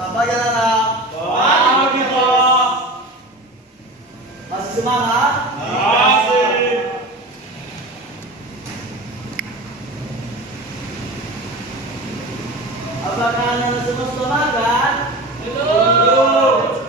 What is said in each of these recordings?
Selamat pagi anak-anak. Pagi, Pak. Masih semangat? Masih. Apakah anak semua sudah makan? Belum.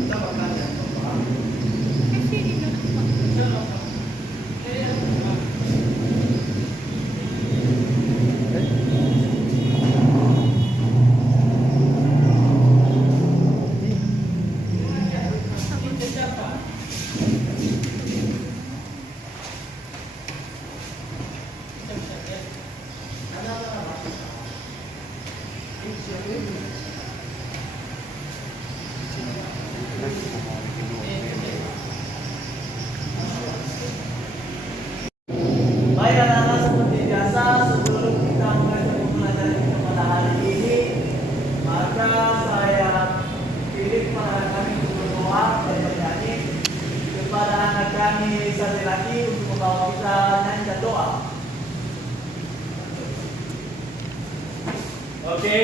Kita makan ya. Baik anak-anak, seperti biasa sebelum kita mulai pembelajaran kita pada hari ini, maka saya pilih kepada kami untuk berdoa dan bernyanyi kepada anak kami satu lagi untuk membawa kita nyanyi dan doa. Oke,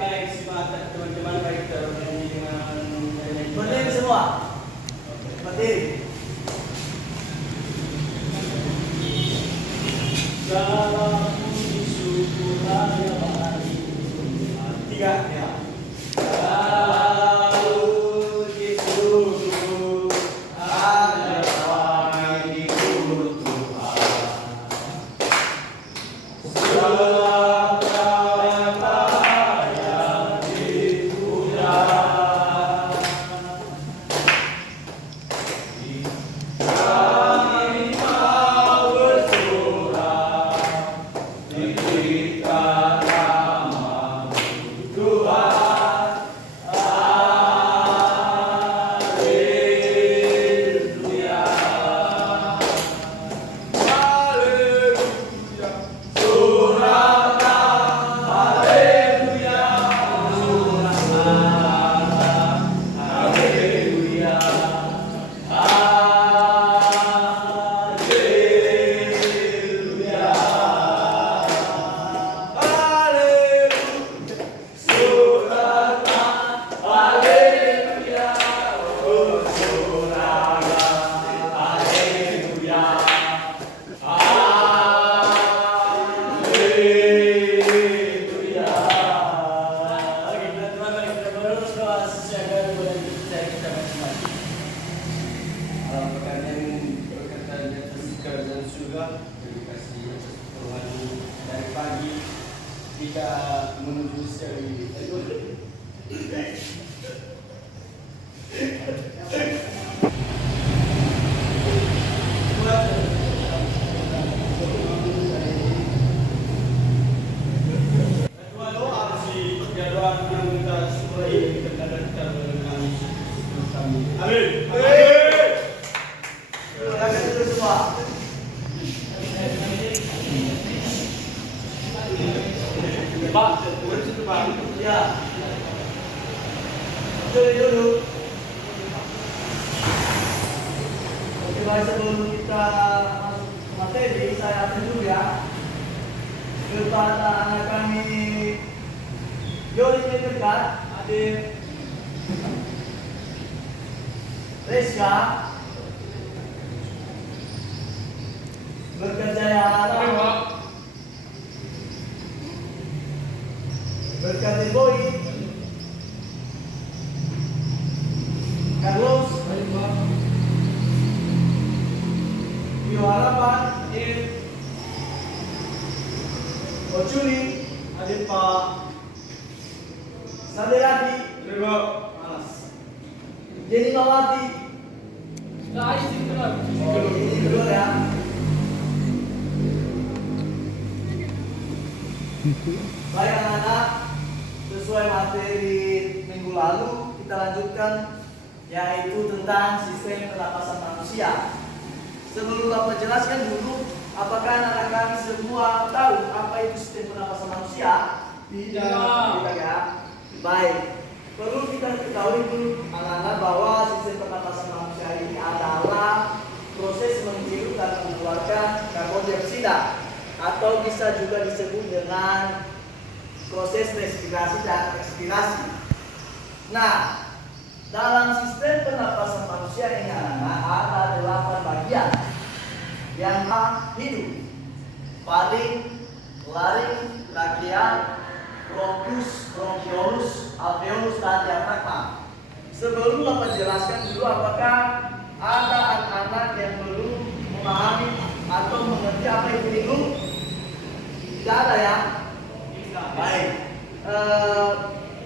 baik semangat teman-teman, baik kita bernyanyi dengan nyanyi. Berdiri semua. Berdiri. Segala puji syukur hanya bagi Tuhan. Tiga ya. Segala puji syukur hanya bagi Tuhan. Segala kata yang dipuja. Kami mau bersorak diberita nama Tuhan. Haleluya. Haleluya. Sorakan. Haleluya. Sorakan. Haleluya. Haleluya. Haleluya. Sorakan. Haleluya. Oh, sorakan. Haleluya. Haleluya. Oke, teman-teman, kita berdoa sesuai dengan kita masing-masing. Alam perkalian berkata di atas kerajaan surga, terima kasih atas Tuhan dari pagi kita menuju sekali. Kedua doa sih, tiga doa yang kita syukuri kepada kita dengan kami. Amin. Silakan duduk semua. Pak, boleh situ Pak. Ya. Duduk. Oke, baik, sebelum kita masuk ke materi, saya akan dulu ya kepada anak kami Yori terdekat, adik Reska, berkerjaya anak, berkati Boy, Carlos, Bio Harapan, Oculi, adik Pak Saderati, Malas, Jenny Mawati. Oh, ini kedua ya. Baik anak-anak, sesuai materi minggu lalu kita lanjutkan, yaitu tentang sistem pernapasan manusia. Sebelum Bapak jelaskan dulu, apakah anak-anak kami semua tahu apa itu sistem pernapasan manusia? Tidak ya. Baik, perlu kita ketahui dulu anak-anak bahwa sistem pernapasan manusia ini adalah proses menghirup dan mengeluarkan karbon dioksida, atau bisa juga disebut dengan ekspirasi dan ekspirasi. Nah, dalam sistem pernapasan manusia ini anak-anak ada 8 bagian yang hidup: faring, laring, trakea, bronkus, bronkiolus, alveolus, dan diafragma. Sebelum Bapak jelaskan dulu apakah ada anak-anak yang belum memahami atau mengerti apa itu hidup? Tidak ada ya? Baik.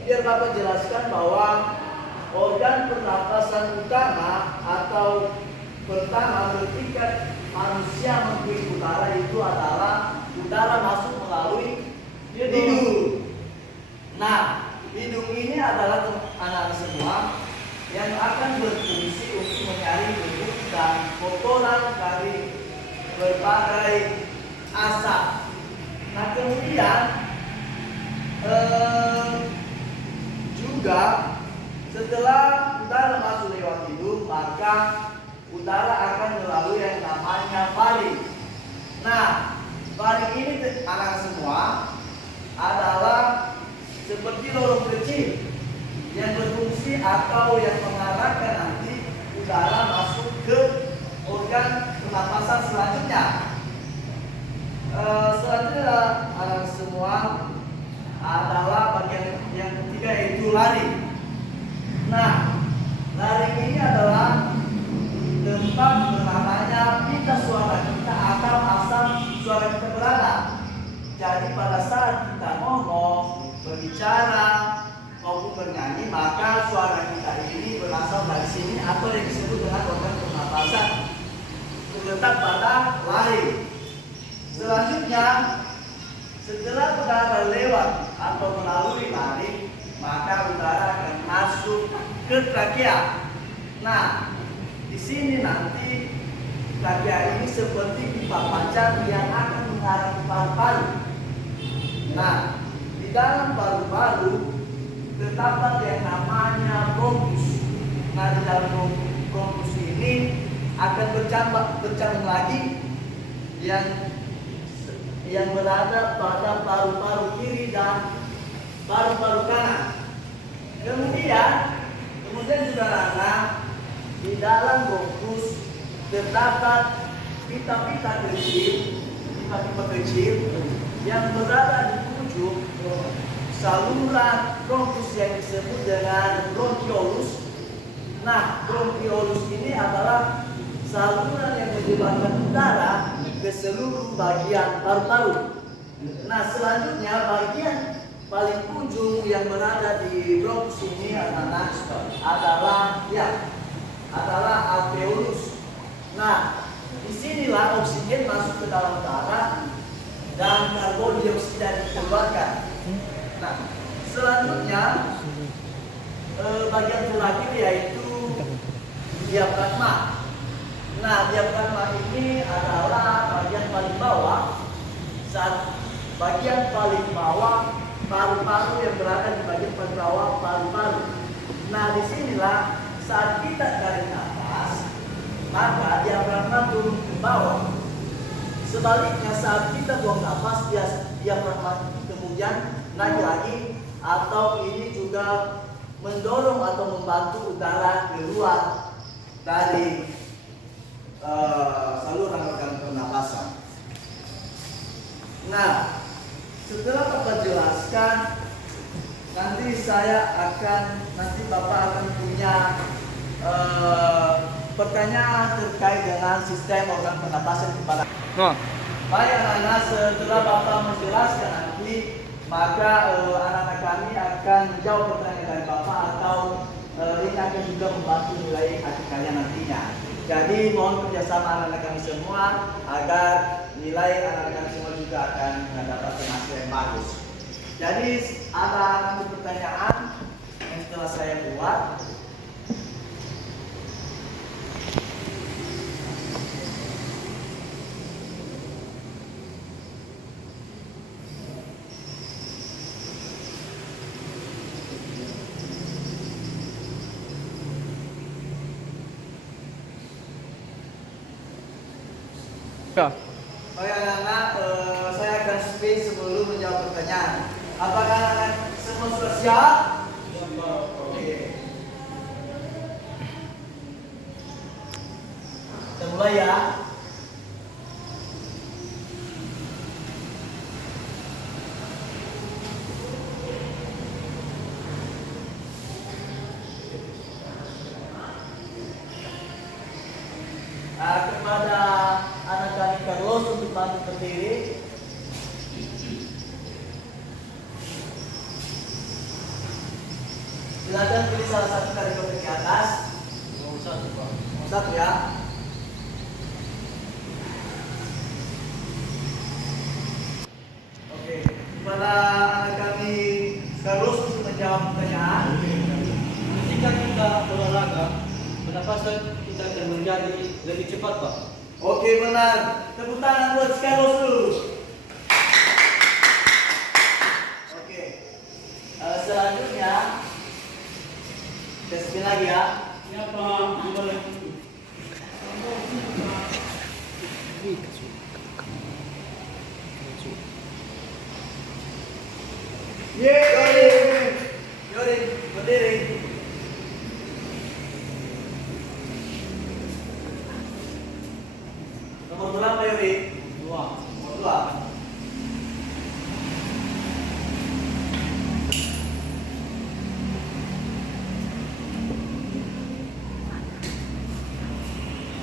Biar Bapak jelaskan bahwa organ pernapasan utama atau pertama ketika manusia menghirup udara itu adalah udara masuk melalui hidung. Nah, hidung ini adalah anak semua yang akan berfungsi untuk menyaring debu dan kotoran dari berbagai asap. Nah, kemudian juga setelah udara masuk lewat hidung, maka udara akan melalui yang namanya faring. Nah, faring ini anak semua adalah seperti lorong kecil yang berfungsi atau yang mengarahkan nanti udara masuk ke organ pernapasan selanjutnya. Selanjutnya anak semua adalah bagian yang ketiga, yaitu laring. Nah, laring ini adalah tempat bernamanya pita suara kita atau asal suara kita berada. Jadi pada saat kita ngomong, berbicara, maupun bernyanyi, maka suara kita ini berasal dari sini atau yang disebut dengan organ pernapasan terletak pada laring. Selanjutnya, setelah udara lewat atau melalui laring, maka udara akan masuk ke trakea. Nah, di sini nanti trakea ini seperti pipa panjang yang akan mengarah ke paru-paru. Nah, di dalam paru-paru terdapat yang namanya bronkus. Nah, di dalam bronkus ini akan bercabang lagi yang berada pada paru-paru kiri dan paru-paru kanan. Kemudian juga di dalam bronkus terdapat pita-pita kecil yang berada di ujung saluran bronkus yang disebut dengan bronkiolus. Nah, bronkiolus ini adalah saluran yang menyebarkan udara ke seluruh bagian paru-paru. Nah, selanjutnya bagian paling ujung yang berada di bronkus ini adalah alveolus. Nah, disinilah oksigen masuk ke dalam darah dan karbon dioksida dikeluarkan. Nah, selanjutnya bagian terakhir yaitu diafragma. Nah, diafragma ini adalah bagian paling bawah. Bagian paling bawah paru-paru yang berada di bagian paling bawah paru-paru. Nah, disinilah saat kita tarik nafas, maka diafragma turun ke bawah. Sebaliknya saat kita buang nafas, diafragma kemudian naik lagi, atau ini juga mendorong atau membantu udara keluar dari saluran organ pernapasan. Nah, setelah Bapak jelaskan, nanti Bapak akan punya pertanyaan terkait dengan sistem organ pernapasan kepada. Baik anak-anak, setelah Bapak menjelaskan nanti, maka anak-anak kami akan menjawab pertanyaan dari Bapak atau ini akan juga membantu nilai akhir kalian nantinya. Jadi mohon kerjasama anak-anak kami semua agar nilai anak-anak kami semua juga akan mendapatkan hasil yang bagus. Jadi ada nanti pertanyaan yang setelah saya buat. Baik anak-anak, saya akan speed sebelum menjawab pertanyaan. Apakah anak-anak semua sudah siap? Oke. Kita mulai ya. Kepada anak kami Carlos untuk bantu berdiri. Silakan pilih salah satu dari kotak di atas. Nomor 1, Pak. Nomor 1 ya. Oke, kepada anak kami Carlos untuk menjawab pertanyaan. Ketika kita olahraga, pernapasan kita akan menjadi lebih cepat, Pak. Oke, benar. Tepuk tangan buat Carlos dulu. Oke. Selanjutnya tes lagi ya. Ya, Pak. Boleh. Yeay. Yori, berdiri. Nomor berapa Yori? 2. Nomor 2.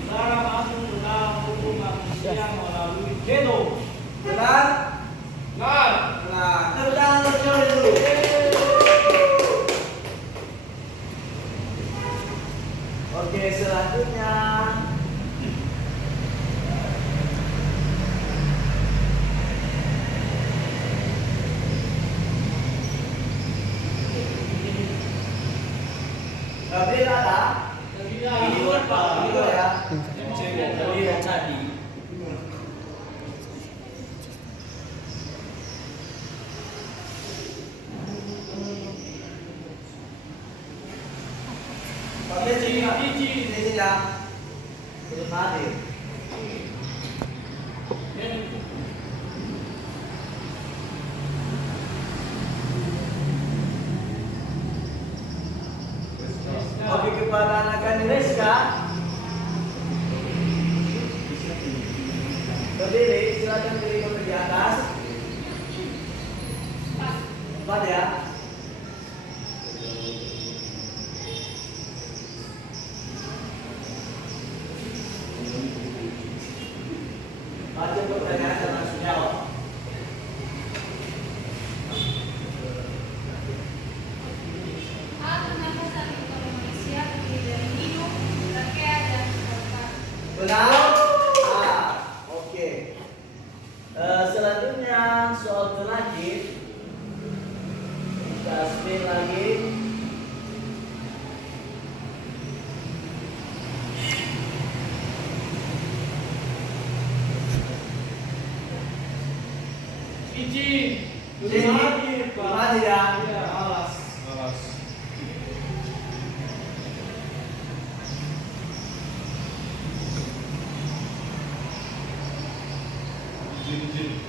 Saudara masuk ke dalam hukum manusia melalui genom. Benar? Benar. Nah, tepuk tangan untuk Yori dulu. Oke, selanjutnya Gabriel ada? Ini Pak. Ini ya. Yang cewek tadi yang tadi. Gabriel ini ya. Belum hadir. Oke, kepada anak kami Reska. Berdiri, silakan berdiri ke di atas. 4 ya. Baca pertanyaan dan langsung jawab. Benar? Oke. Selanjutnya soal terakhir. Kita spin lagi. Belum hadir, Pak. Belum hadir ya? Iya, alas.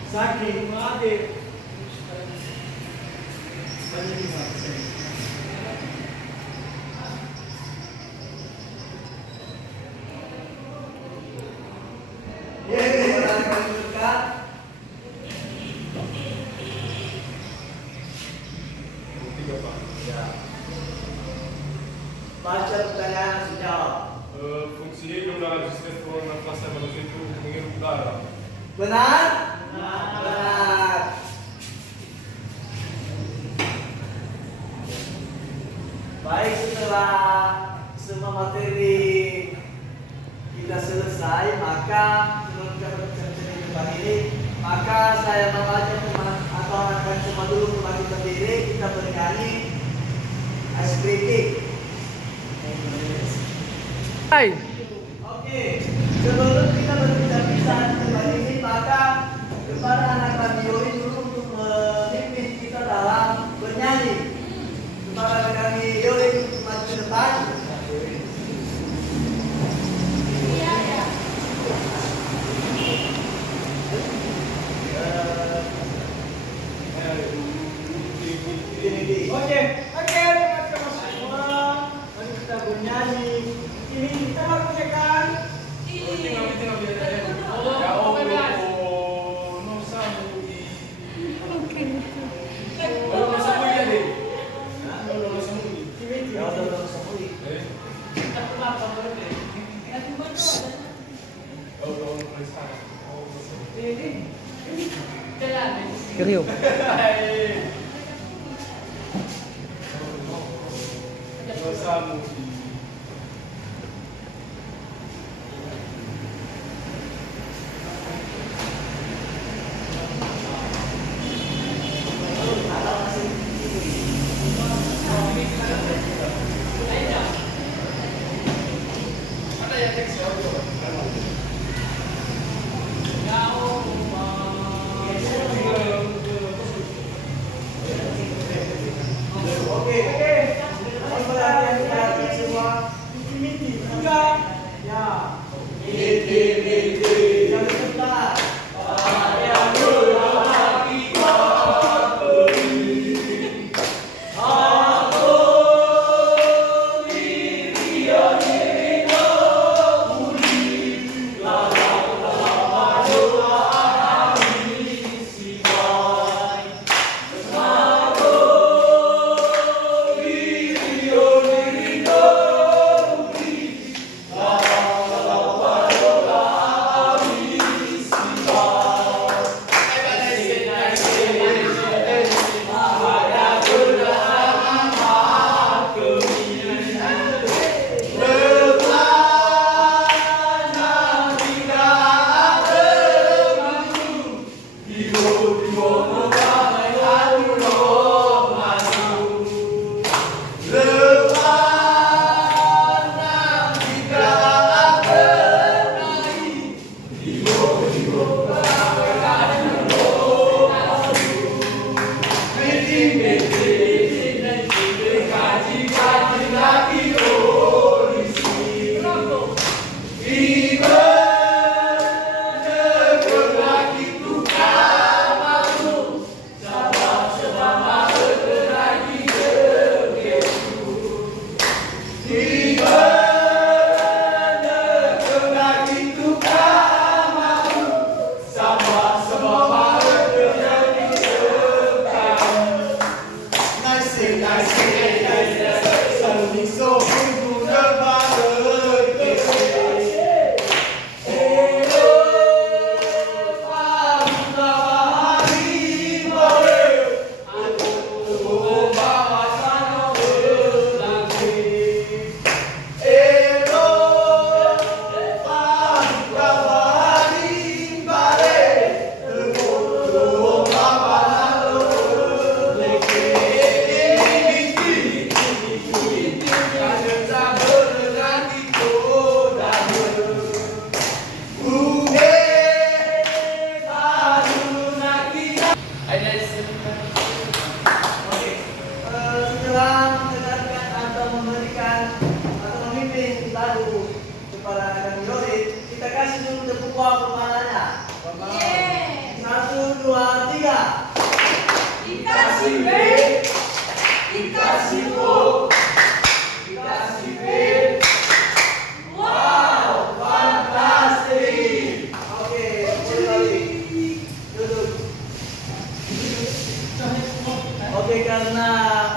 Sakit, belum hadir. Yeay, anak kami dekat. Ya. Baca pertanyaan langsung jawab. Funcționierul la registrul în clasa de pentru mâinul Dara. Benar? Benar. Baik, setelah semua materi kita selesai, maka sebelum kita berbicara tentang ini, maka saya mengajak teman atau akan semua dulu kembali berdiri, kita bernyanyi SPK. Hai. Oke, sebelum kita berbicara tentang ini, maka kepada anak kami Yori dulu untuk memimpin kita dalam bernyanyi. Kepada anak kami Yori untuk maju ke depan. Ini Daun tulisan. Kriuk. Dosamu. Ada yang teks audio. Oke. Perhatian semua. Ya. Jangan sebentar. Oke, karena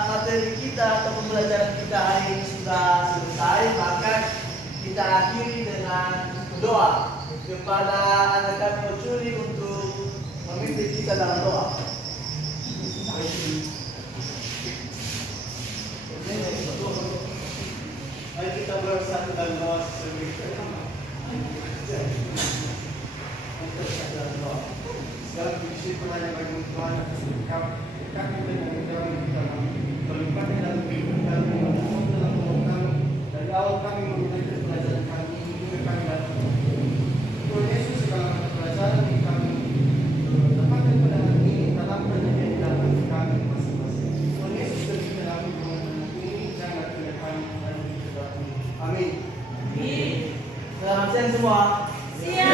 materi kita atau pembelajaran kita hari ini sudah selesai, maka kita akhiri dengan doa kepada anak kami Oculi untuk memimpin kita dalam doa. Mari kita bersatu dalam doa sedemikian. Segala puji hanya bagi Tuhan atas berkat kami dengan jalan kita melimpahkan dalam kehidupan kami dalam kami dari awal kami memulai pelajaran kami hingga kami datang. Tuhan Yesus segala macam pelajaran yang kami dapatkan pada hari ini dalam perjanjian dalam kami masing-masing. Tuhan Yesus berikan kami pengajaran ini jangan tidak kami dan tidak kami. Amin. Selamat siang semua. Siang.